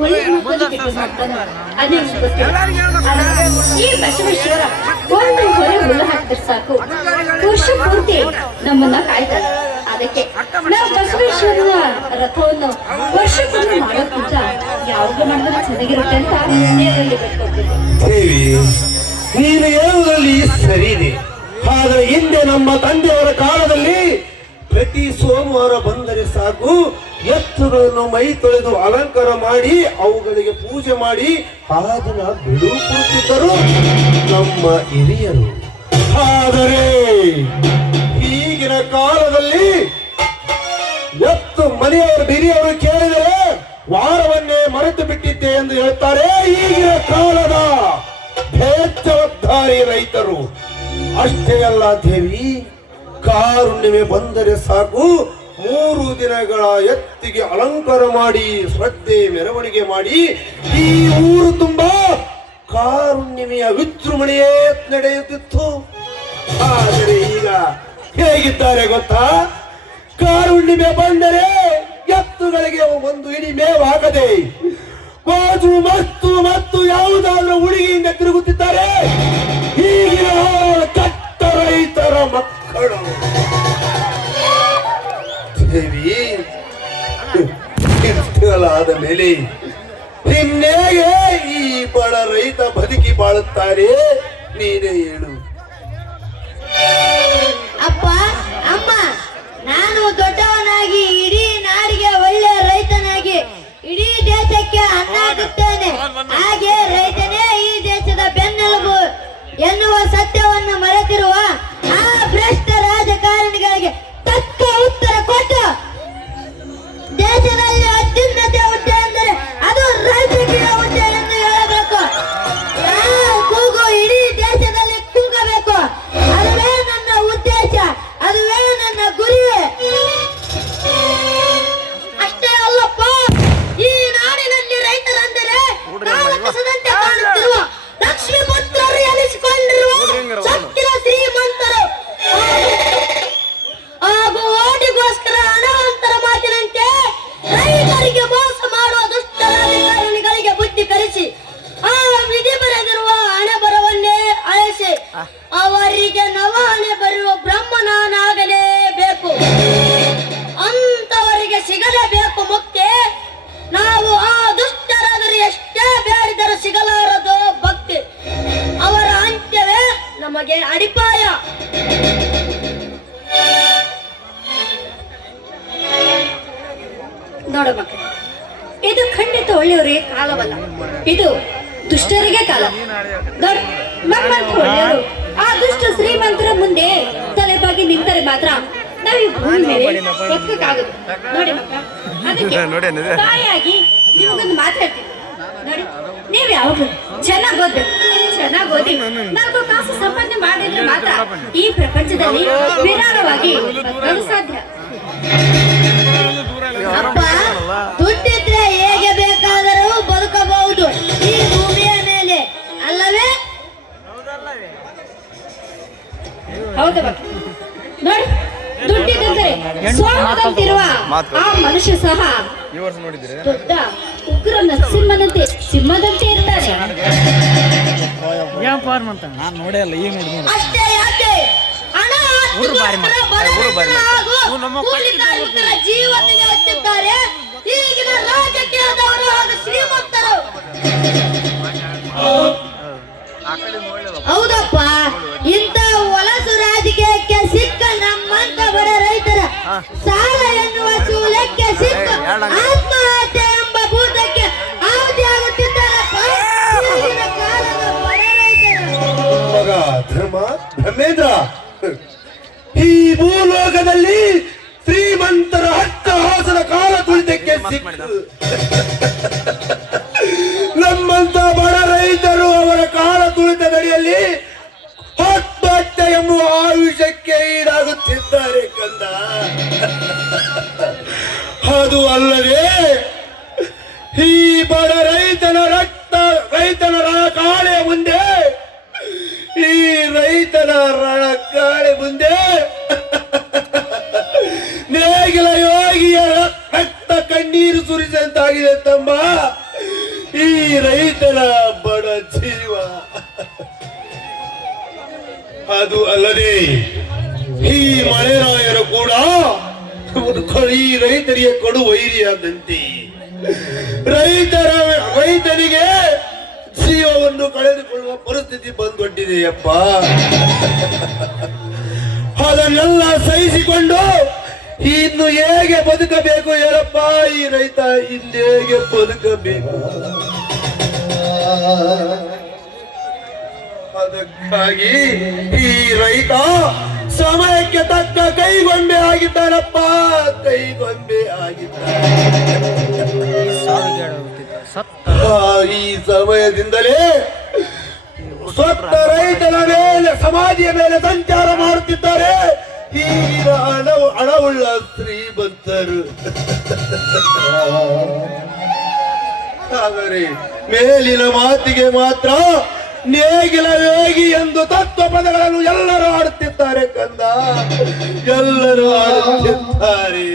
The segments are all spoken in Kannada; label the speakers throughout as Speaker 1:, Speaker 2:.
Speaker 1: ಒಳ್ಳೆ ಮಕ್ಕಳು ಬಿಟ್ಟು ಮಾಡ್ತಾನ ಅದೇ ಈ ಬಸವೇಶ್ವರ ಒಂದು ಹೊರೆ ಹುಲ್ಲು ಹಾಕಿದ್ರೆ ಸಾಕು. ವರ್ಷ ಪೂರ್ತಿ ನಮ್ಮನ್ನ ಕಾಯ್ತಾನೆ ಅದಕ್ಕೆ ನಾವು ಬಸವೇಶ್ವರನ ರಥವನ್ನು ವರ್ಷ ಪೂರ್ತಿ ಮಾಡೋಕ್ಕಿಂತ ಯಾವಾಗ ಮಾಡಿದ್ರೆ ಚೆನ್ನಾಗಿರುತ್ತೆ ಅಂತ ದೇವರಲ್ಲಿ
Speaker 2: ದೇವಿ ನೀನು ಹೇಳುವುದರಲ್ಲಿ ಸರಿ ಇದೆ ಆದರೆ ಹಿಂದೆ ನಮ್ಮ ತಂದೆಯವರ ಕಾಲದಲ್ಲಿ ಪ್ರತಿ ಸೋಮವಾರ ಬಂದರೆ ಸಾಕು. ಎತ್ತುಗಳನ್ನು ಮೈ ತೊಳೆದು ಅಲಂಕಾರ ಮಾಡಿ, ಅವುಗಳಿಗೆ ಪೂಜೆ ಮಾಡಿ ಆದನ ಬಿಡು ಕೊಡುತ್ತಿದ್ದರು ನಮ್ಮ ಹಿರಿಯರು. ಆದರೆ ಈಗಿನ ಕಾಲದಲ್ಲಿ ಎತ್ತು ಮನೆಯವರು ಹಿರಿಯವರು ಕೇಳಿದರೆ ವಾರವನ್ನೇ ಮರೆತು ಬಿಟ್ಟಿದ್ದೆ ಎಂದು ಹೇಳ್ತಾರೆ ಈಗಿನ ಕಾಲದ ಭೇದವದ್ದಾರಿ ರೈತರು. ಅಷ್ಟೇ ಅಲ್ಲ ದೇವಿ ಕಾರುಣ್ಣಿಮೆ ಬಂದರೆ ಸಾಕು ಮೂರು ದಿನಗಳ ಎತ್ತಿಗೆ ಅಲಂಕಾರ ಮಾಡಿ, ಶ್ರದ್ಧೆ ಮೆರವಣಿಗೆ ಮಾಡಿ, ಈ ಊರು ತುಂಬಾ ಕಾರುಣ್ಯಮೆಯ ವಿಜೃಂಭಣೆಯೇ ನಡೆಯುತ್ತಿತ್ತು. ಆದರೆ ಈಗ ಹೇಗಿದ್ದಾರೆ ಗೊತ್ತಾ? ಕಾರುಣ್ಣಿಮೆ ಬಂದರೆ ಎತ್ತುಗಳಿಗೆ ಒಂದು ಇಡೀ ಮೇವಾಗದೆ, ಬಾಜು ಮತ್ತು ಮತ್ತು ಯಾವುದಾದ್ರೂ ಹುಡುಗಿಯಿಂದ ತಿರುಗುತ್ತಿದ್ದಾರೆ. ಈಗಿನ ಕಟ್ಟ ರೈತರ ಮಕ್ಕಳು. ದೇವಿ. ಆದ ಮೇಲೆ ನಿನ್ನೆಗೆ ಈ ಬಡ ರೈತ ಬದುಕಿ ಬಾಳುತ್ತಾರೆ ನೀನೇ ಹೇಳು.
Speaker 3: ನಮಗೆ ಅಡಿಪಾಯ.
Speaker 1: ನೋಡ ಮಕ್ಕಳು ಇದು ಖಂಡಿತ ಒಳ್ಳೆಯವರಿಗೆ ಕಾಲವಲ್ಲ. ಇದು ದುಷ್ಟರಿಗೆ ಕಾಲ. ಒಳ್ಳೆಯವರು. ಆ ದುಷ್ಟ ಶ್ರೀಮಂತರ ಮುಂದೆ ತಲೆಬಾಗಿ ನಿಂತರೆ ಮಾತ್ರ ನಾವು ಈ ಭೂಮಿ ನೋಡಿ ತಾಯಿಯಾಗಿ ನಿಮಗೊಂದು ನೀವು ಯಾವಾಗ ಓದಿ ನಾಲ್ಕು ಕಾಸು ಸಂಪಾದನೆ ಮಾಡಿದ್ರೆ ಮಾತ್ರ ಈ ಪ್ರಪಂಚದಲ್ಲಿ ವಿರಾಳವಾಗಿ ಬದುಕಲು ಸಾಧ್ಯ
Speaker 3: ಅಪ್ಪ ದುಡ್ಡಿದ್ರೆ ಹೇಗೆ ಬೇಕಾದರೂ ಬದುಕಬಹುದು. ಈ ಭೂಮಿಯ ಮೇಲೆ ಅಲ್ಲವೇ?
Speaker 1: ಹೌದು. ನೋಡಿ ದುಡ್ಡಿದ್ದರೆ ಆ ಮನುಷ್ಯ ಸಹ ದೊಡ್ಡ ಉಗ್ರ ನರಸಿಂಹನಂತೆ ಸಿಂಹದಂತೆ ಇರ್ತಾನೆ.
Speaker 4: ಏನ್ ಫಾರ್ಮ್ ಅಂತ ನಾನು ನೋಡೇ ಇಲ್ಲ ಈಗ ನೋಡಿ ನೋಡಿ.
Speaker 3: ಅಷ್ಟೇ ಯಾಕೆ ಹಣ
Speaker 4: ಊರು ಬಾರಿ ಊರು ನಮ್ಮ
Speaker 3: ಈಗಿನ ರಾಜಕೀಯದವರು ಹಾಗೂ ಶ್ರೀಮಂತರು. ಹೌದಪ್ಪ ಇಂತ ಹೊಲಸು ರಾಜಕೀಯಕ್ಕೆ ಸಿಕ್ಕ ನಮ್ಮಂತ ಬಡ ರೈತರ
Speaker 2: ಧರ್ಮೇಂದ್ರ ಈ ಭೂಲೋಕದಲ್ಲಿ ಶ್ರೀಮಂತರ ಹತ್ತ ಹಾಸನ ಕಾಲ ತುಳಿತಕ್ಕೆ ಸಿಕ್ಕು ನಮ್ಮಂತ ಬಡ ರೈತರು ಅವರ ಕಾಲ ತುಳಿತದಡಿಯಲ್ಲಿ ಆತ್ಮಹತ್ಯೆ ಎಂಬುವ ಆಯುಷ್ಯಕ್ಕೆ ಈಡಾಗುತ್ತಿದ್ದಾರೆ ಕಂದ. ಅದು ಅಲ್ಲದೆ ಈ ಬಡ ರೈತನ ರಕ್ತ ರೈತನ ಕಾಳೆ ಮುಂದೆ ಈ ರೈತನ ರಣ ಕಾಳೆ ಮುಂದೆ ನೇಗಿಲ ಯೋಗಿಯ ರಕ್ತ ಕಣ್ಣೀರು ಸುರಿಸಂತಾಗಿದೆ ತಮ್ಮ. ಈ ರೈತರ ಬಡ ಜೀವ. ಅದು ಅಲ್ಲದೆ ಈ ಮಳೆರಾಯರು ಕೂಡ ಈ ರೈತರಿಗೆ ಕೊಡು ವೈರಿಯಾದಂತೆ. ರೈತರ ರೈತರಿಗೆ ಜೀವವನ್ನು ಕಳೆದುಕೊಳ್ಳುವ ಪರಿಸ್ಥಿತಿ ಬಂದೊಡ್ಡಿದೆಯಪ್ಪ ಅದನ್ನೆಲ್ಲ ಸಹಿಸಿಕೊಂಡು ಇನ್ನು ಹೇಗೆ ಬದುಕಬೇಕು ಹೇಳಪ್ಪ ಈ ರೈತ ಇನ್ನು ಹೇಗೆ ಬದುಕಬೇಕು? ಅದಕ್ಕಾಗಿ ಈ ರೈತ ಸಮಯಕ್ಕೆ ತಕ್ಕ ಕೈಗೊಂಬೆ ಆಗಿದ್ದಾನಪ್ಪ ಕೈಗೊಂಬೆ
Speaker 4: ಸತ್ತ
Speaker 2: ಈ ಸಮಯದಿಂದಲೇ ಸ್ವತ್ತ ರೈತನ ಮೇಲೆ ಸಮಾಧಿಯ ಮೇಲೆ ಸಂಚಾರ ಮಾಡುತ್ತಿದ್ದಾರೆ. ಈಗಿನ ಹಣ ಹಣವುಳ್ಳ ಶ್ರೀಮಂತರು ಆದರೆ ಮೇಲಿನ ಮಾತಿಗೆ ಮಾತ್ರ ನೇಗಿಲ ವೇಗಿ ಎಂದು ತತ್ವ ಪದಗಳನ್ನು ಎಲ್ಲರೂ ಆಡುತ್ತಿದ್ದಾರೆ ಕಂದ. ಎಲ್ಲರೂ ಆಡುತ್ತಿದ್ದಾರೆ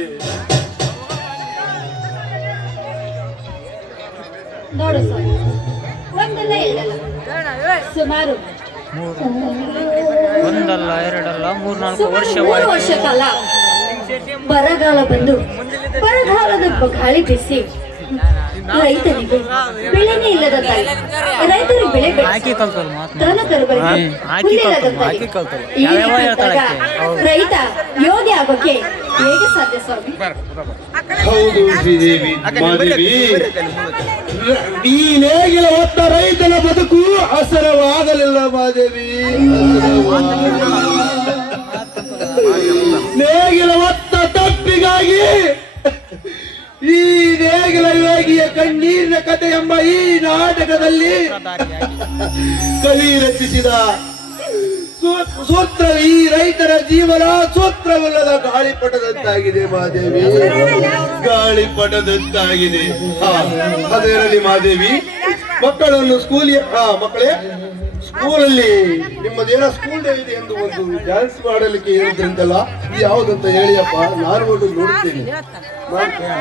Speaker 1: ನೋಡು ಸರ್, ಒಂದಲ್ಲ ಸುಮಾರು.
Speaker 4: ಒಂದಲ್ಲ ಎರಡಲ್ಲ ಮೂರ್ನಾಲ್ಕು ವರ್ಷ
Speaker 1: ಮೂರು ವರ್ಷ ಬರಗಾಲ ಬಂದು ಬರಗಾಲದ ಗಾಳಿ ಬೀಸಿ. ರೈತನಿಗೆ ಬೆಳೆನೇ ರೈತರಿಗೆ ಬೆಳೆ. ಈ
Speaker 4: ಯಾವ್ಯಾವ ಹೇಳ್ತಾಳೆ
Speaker 1: ಹಂತದಾಗ
Speaker 4: ಆಕೆ? ಹೌದು.
Speaker 1: ರೈತ ಯೋಗಿ ಆಗೋಕೆ ಹೇಗೆ ಸಾಧ್ಯ ಸ್ವಾಮಿ?
Speaker 2: ಹೌದು ಶ್ರೀದೇವಿ ಮಾದೇವಿ ಈ ನೇಗಿಲ ಹೊತ್ತ ರೈತನ ಬದುಕು ಹಸರವಾಗಲಿಲ್ಲ ಮಾದೇವಿ ನೇಗಿಲ ಕಣ್ಣೀರಿನ ಕಥೆ ಎಂಬ ಈ ನಾಟಕದಲ್ಲಿ ಕವಿ ರಚಿಸಿದ ಸೂತ್ರ ಈ ರೈತರ ಜೀವನ ಸೂತ್ರವಲ್ಲದ ಗಾಳಿಪಟದಂತಾಗಿದೆ ಮಾದೇವಿ. ಗಾಳಿಪಟದಂತಾಗಿದೆ ಮಹಾದೇವಿ ಮಾದೇವಿ. ಮಕ್ಕಳನ್ನು ಸ್ಕೂಲಿಗೆ, ಹಾ, ಮಕ್ಕಳೇ, ಸ್ಕೂಲಲ್ಲಿ ನಿಮ್ಮದೇನ ಸ್ಕೂಲ್ ಡೇ ಇದೆ ಎಂದು ಒಂದು ಡ್ಯಾನ್ಸ್ ಮಾಡಲಿಕ್ಕೆ ಹೇಳಿದ್ರಂತಲ್ಲ, ಇದು ಯಾವುದಂತ ಹೇಳಿಯಪ್ಪ, ನಾನು ನೋಡುತ್ತೇನೆ ಮಾಡ್ತೇನೆ.